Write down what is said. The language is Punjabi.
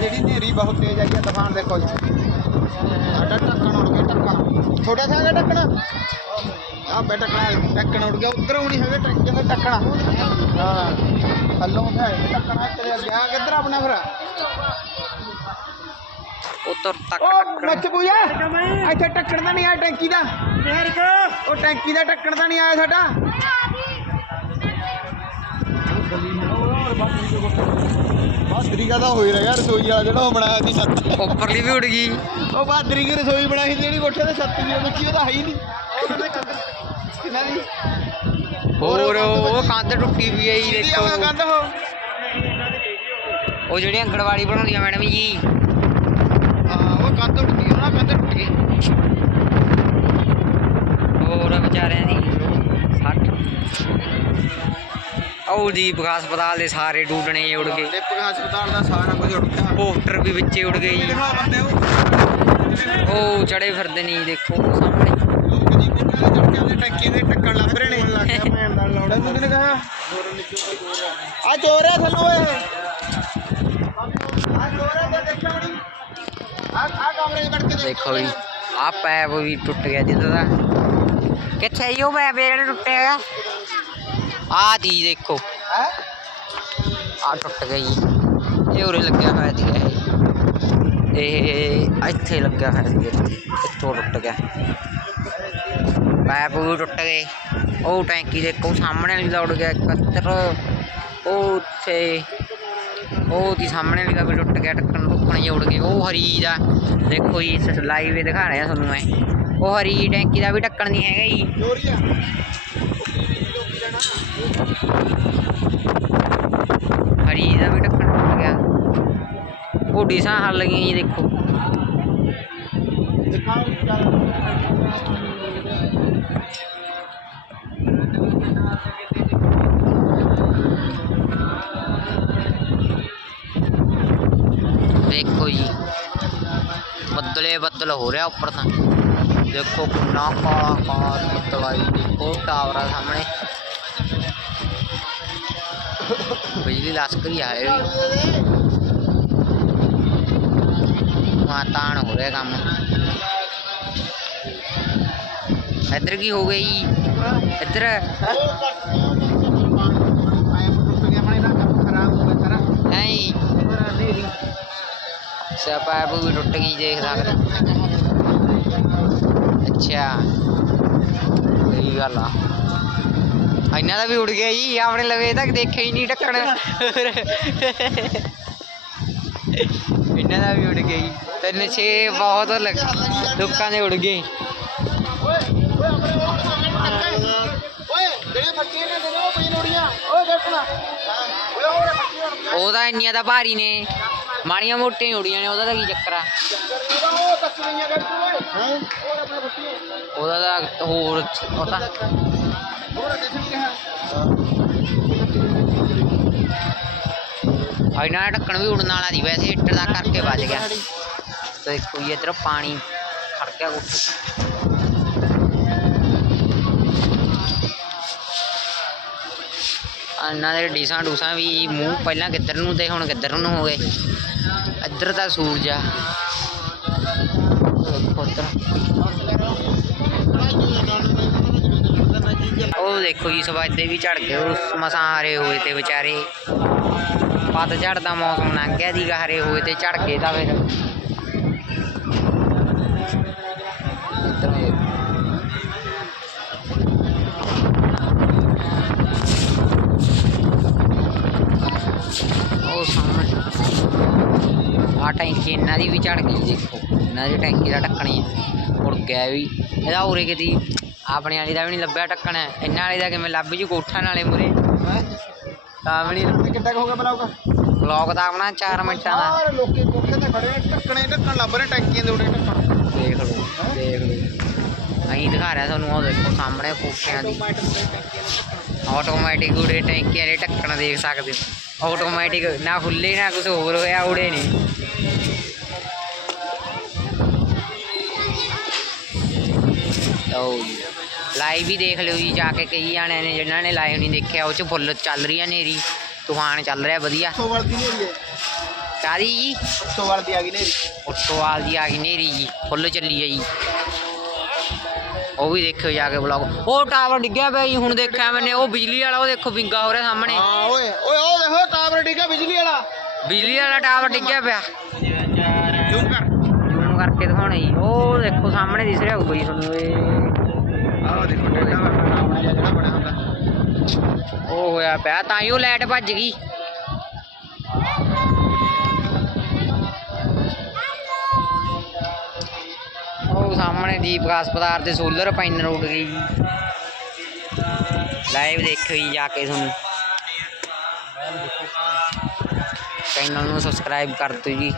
ਜਿਹੜੀ ਨੇਰੀ ਬਹੁਤ ਤੇਜ਼ ਆਈ ਹੈ ਤੂਫਾਨ ਦੇਖੋ ਜੀ ਸਾਡਾ ਢੱਕਣ ਉੜ ਗਿਆ ਢੱਕਣ ਛੋਟਾ ਜਿਹਾ ਹੈਗਾ ਢੱਕਣ ਆ ਬੇ ਢੱਕਣਾ ਢੱਕਣ ਉੜ ਗਿਆ ਉਧਰ ਵੀ ਨਹੀਂ ਹੈਗਾ ਟੈਂਕੀ ਦਾ ਢੱਕਣਾ ਹਾਂ ਥੱਲੋਂ ਹੈ ਢੱਕਣਾ ਤੇਰੇ ਅੱਗੇ ਆ ਕਿੱਧਰ ਆਪਣਾ ਫਿਰ ਉੱਤਰ ਤੱਕ ਉਹ ਮੱਚ ਪੂਜਾ ਇੱਥੇ ਢੱਕਣ ਤਾਂ ਨਹੀਂ ਆਇਆ ਟੈਂਕੀ ਦਾ ਉਹ ਟੈਂਕੀ ਦਾ ਢੱਕਣ ਤਾਂ ਨਹੀਂ ਆਇਆ ਸਾਡਾ ਬਾਦਰੀ ਦਾ ਤਾਂ ਹੋਈ ਰਿਹਾ ਰਸੋਈ ਵਾਲਾ ਜਿਹੜਾ ਉਹ ਬਣਾਇਆ ਸੀ ਛੱਤ ਉੱਪਰਲੀ ਵੀ ਉੜ ਗਈ। ਉਹ ਬਾਦਰੀ ਦੀ ਰਸੋਈ ਬਣਾਈ ਸੀ ਜਿਹੜੀ ਕੋਠੇ ਤੇ ਛੱਤ ਦੀ ਉਹ ਤਾਂ ਹੈ ਹੀ ਨਹੀਂ। ਕਿੰਨਾ ਦੀ? ਹੋਰ ਉਹ ਕੰਧ ਟੁੱਟੀ ਵੀ ਆਈ ਕਿਹਦੀ ਦੇਖੋ। ਆ ਕੰਧ ਉਹ? ਉਹ ਜਿਹੜੀ ਅੰਗਣਵਾੜੀ ਬਣਾਉਂਦੀ ਆ ਮੈਡਮ ਜੀ। ਹਾਂ ਉਹ ਕੰਧ ਟੁੱਟੀ ਉਹਨਾਂ ਕੰਧ ਟੁੱਟ ਗਈ ਹੋਰ ਵਿਚਾਰਿਆਂ ਦੀ। ਸੱਟ ਉਹ ਵਿਕਾਸ ਹਸਪਤਾਲ ਦੇ ਸਾਰੇ ਡੂਡਣੇ ਉੜ ਗਏ। ਲਿਪ ਹਸਪਤਾਲ ਦਾ ਸਾਰਾ ਕੁਝ ਉੱਡ ਗਿਆ। ਪੋਸਟਰ ਵੀ ਵਿੱਚੇ ਉੜ ਗਏ ਜੀ। ਉਹ ਚੜੇ ਫਿਰਦੇ ਨਹੀਂ ਦੇਖੋ ਸਾਹਮਣੇ। ਲੋਕ ਜੀ ਕੋਠੇ ਤੇ ਚੜ ਕੇ ਉਹਦੇ ਟੈਂਕੀ ਦੇ ਟੱਕਣ ਲੱਭ ਰਹੇ ਨੇ। ਲੱਗ ਗਿਆ ਭੈਣ ਦਾ ਲੌੜਾ ਨੂੰ ਕਿਹਨੇ ਕਹਾ? ਆ ਚੋਰ ਹੈ ਥੱਲੋਂ ਓਏ। ਆ ਚੋਰ ਹੈ ਤੇ ਦੇਖਿਆ ਨਹੀਂ ਆ ਆ ਕਮਰੇ 'ਚ ਵੜ ਕੇ ਦੇਖੋ ਜੀ ਆ ਪੈਪ ਵੀ ਟੁੱਟ ਗਿਆ ਜਿੱਦਾਂ ਦਾ ਕਿੱਥੇ ਜੀ ਉਹ ਪੈਪ ਜਿਹੜਾ ਟੁੱਟਿਆ ਆ ਦੀ ਦੇਖੋ ਹੈ ਆ ਟੁੱਟ ਗਿਆ ਜੀ ਇਹ ਉਰੇ ਲੱਗਿਆ ਹੋਇਆ ਸੀ ਇਹ ਇਹ ਇੱਥੇ ਲੱਗਿਆ ਹੋਇਆ ਸੀ ਇੱਥੇ ਇੱਥੋਂ ਟੁੱਟ ਗਿਆ ਪੈਪ ਵੀ ਟੁੱਟ ਗਏ ਉਹ ਟੈਂਕੀ ਦੇਖੋ ਸਾਹਮਣੇ ਵਾਲੀ ਦਾ ਉੜ ਗਿਆ ਕੱਤਰ ਉਹ ਉੱਥੇ ਉਹ ਦੀ ਸਾਹਮਣੇ ਵਾਲੀ ਦਾ ਵੀ ਟੁੱਟ ਗਿਆ ਟੱਕਣ ਟੁੱਕਣ ਜਿਹੇ ਉੜ ਗਏ ਉਹ ਹਰੀ ਦਾ ਦੇਖੋ ਜੀ ਲਾਈਵ ਦਿਖਾ ਰਿਹਾ ਤੁਹਾਨੂੰ ਮੈਂ ਉਹ ਹਰੀ ਟੈਂਕੀ ਦਾ ਵੀ ਢੱਕਣ ਨਹੀਂ ਹੈਗਾ ਜੀ हरी का भी खंड हो गया। घोड़ी सा हार लगी ये देखो। देखो जी बदले बदल हो रहा उपर था देखो कि बदल मतलब आई, देखो, टावर सामने। बिजली लास्करी है। वातावरण हो रहा है काम। इधर की हो गई। इधर। नहीं। पाइप भी टुट गई, देख सकते अच्छा। सही गल आ। ਇਹਨਾਂ ਦਾ ਵੀ ਉੜ ਗਿਆ ਜੀ, ਆਪਣੇ ਲਵੇ ਤੱਕ ਦੇਖਿਆ ਹੀ ਨਹੀਂ ਢੱਕਣ। ਇਹਨਾਂ ਦਾ ਵੀ ਉੜ ਗਿਆ ਜੀ। ਤਿੰਨ ਛੇ ਬਹੁਤ ਲੋਕਾਂ ਦੇ ਉੜ ਗਏ। ਉਹਦਾ ਇੰਨੀਆਂ ਦਾ ਭਾਰੀ ਨੇ। ਮਾੜੀਆਂ ਮੋਟੀਆਂ ਹੀ ਉੜੀਆਂ ਨੇ, ਉਹਦਾ ਤਾਂ ਕੀ ਚੱਕਰ ਆ? ਉਹਦਾ ਤਾਂ ਹੋਰ ਪਤਾ। ਇਹਨਾਂ ਢੱਕਣ ਵੀ ਉੜਨ ਵਾਲਾ ਦੀ ਵੈਸੇ ਇੱਟ ਦਾ ਕਰਕੇ ਵੱਜ ਗਿਆ। ਤੇ ਕੋਈ ਇੱਧਰ ਪਾਣੀ ਖੜ ਗਿਆ ਉੱਥੇ। ਇਹਨਾਂ ਦੇ ਡੀਸਾਂ ਡੂਸਾਂ ਵੀ ਮੂੰਹ ਪਹਿਲਾਂ ਕਿੱਧਰ ਨੂੰ ਤੇ ਹੁਣ ਕਿੱਧਰ ਨੂੰ ਹੋ ਗਏ। ਇੱਧਰ ਤਾਂ ਸੂਰਜ ਆ। ਉਹ ਦੇਖੋ ਜੀ ਸਵਾਦੇ ਵੀ ਝੜ ਗਏ ਉਸ ਮਸਾਂ ਹਰੇ ਹੋਏ ਤੇ ਵਿਚਾਰੇ। ਪੱਤ ਝੜਦਾ ਮੌਸਮ ਲੰਘ ਗਿਆ ਦੀ ਹਰੇ ਹੋਏ ਤੇ ਝੜ ਗਏ ਤਾਂ ਫਿਰ ਇੱਧਰ ਵੇਖ। ਉਹ ਸਾਹਮਣੇ ਆ ਟੈਂਕੀ ਇਹਨਾਂ ਦੀ ਵੀ ਝੜ ਗਈ ਦੇਖੋ ਇਹਨਾਂ ਦੀ ਟੈਂਕੀ ਦਾ ਢੱਕਣੀ ਉੜ ਗਿਆ ਵੀ ਇਹਦਾ ਉਰੇ ਕਿਤੇ ਆਪਣੇ ਵਾਲੀ ਦਾ ਵੀ ਨਹੀਂ ਲੱਭਿਆ ਢੱਕਣ। ਇਹਨਾਂ ਵਾਲੇ ਦਾ ਕਿਵੇਂ ਲੱਭ ਜੂ ਕੋਠਾ ਨਾਲੇ ਮੁਰੇ? ਤਾਂ ਵੀ ਨਹੀਂ ਕਿੱਡਾ ਹੋ ਗਿਆ ਬਲਾਉਗਾ ਬਲੌਗ ਤਾਂ ਆਪਣਾ 4 ਮਿੰਟਾਂ ਦਾ। ਸਾਰੇ ਲੋਕੀ ਕੋਠੇ ਤੇ ਖੜੇ ਨੇ ਢੱਕਣੇ ਢੱਕਣ ਲੱਭ ਰਹੇ ਟੈਂਕੀਆਂ ਦੇ ਉੜੇ ਢੱਕਣ। ਦੇਖ ਲਓ ਦੇਖ ਲਓ। ਅਸੀਂ ਦਿਖਾ ਰਿਹਾ ਤੁਹਾਨੂੰ ਉਹ ਦੇਖੋ ਸਾਹਮਣੇ ਕੋਠਿਆਂ ਦੀ। ਆਟੋਮੈਟਿਕ ਉੜੇ ਟੈਂਕੀਆਂ ਦੇ ਢੱਕਣ ਦੇਖ ਸਕਦੇ ਹੋ। ऑटोमेटिक ना खुले ना ఆటోమేటిక్ నా ఫుల్లీ उड़े नहीं। तो लाइव भी देख लो जी जाके कई जने ने जिन्होंने लाइव नहीं देखे उस फुल चल रही है नेरी। तूफ़ान चल रहा है वधिया सारी जी उस वाल दी आ गई नेरी उस वाल दी आ गई नेरी जी फुल चली है जी। ਉਹ ਵੀ ਦੇਖਿਓ ਜਾ ਕੇ ਬਲੌਗ ਉਹ ਟਾਵਰ ਡਿੱਗਿਆ ਪਿਆ ਜੀ ਹੁਣ ਦੇਖਿਆ ਮੈਨੇ ਉਹ ਬਿਜਲੀ ਵਾਲਾ ਉਹ ਦੇਖੋ ਵਿੰਗਾ ਹੋ ਰਿਹਾ ਸਾਹਮਣੇ। ਹਾਂ ਓਏ ਓਏ ਉਹ ਦੇਖੋ ਟਾਵਰ ਡਿੱਗਾ ਬਿਜਲੀ ਵਾਲਾ। ਬਿਜਲੀ ਵਾਲਾ ਟਾਵਰ ਡਿੱਗਿਆ ਪਿਆ। ਜ਼ੂਮ ਕਰ। ਜ਼ੂਮ ਕਰਕੇ ਦਿਖਾਉਣਾ ਜੀ। ਉਹ ਦੇਖੋ ਸਾਹਮਣੇ ਦਿਸ ਰਿਹਾ ਹੋਊਗਾ ਜੀ ਤੁਹਾਨੂੰ। ਇਹ ਆਹ ਦੇਖੋ ਟੇਡਾ ਰਾਵਣ ਜਿਹਾ ਜਿਹੜਾ ਬਣਿਆ ਹੁੰਦਾ। ਉਹ ਹੋਇਆ ਪਿਆ ਤਾਂ ਹੀ ਉਹ ਲਾਈਟ ਭੱਜ ਗਈ। ਸਾਹਮਣੇ ਦੀਪ ਹਸਪਤਾਲ ਤੇ ਸੋਲਰ ਪੈਨਲ ਉੱਡ ਗਈ। ਜੀ ਲਾਈਵ ਦੇਖਿਓ ਜੀ ਜਾ ਕੇ ਤੁਹਾਨੂੰ। ਚੈਨਲ ਨੂੰ ਸਬਸਕ੍ਰਾਈਬ ਕਰ ਦਿਓ ਜੀ।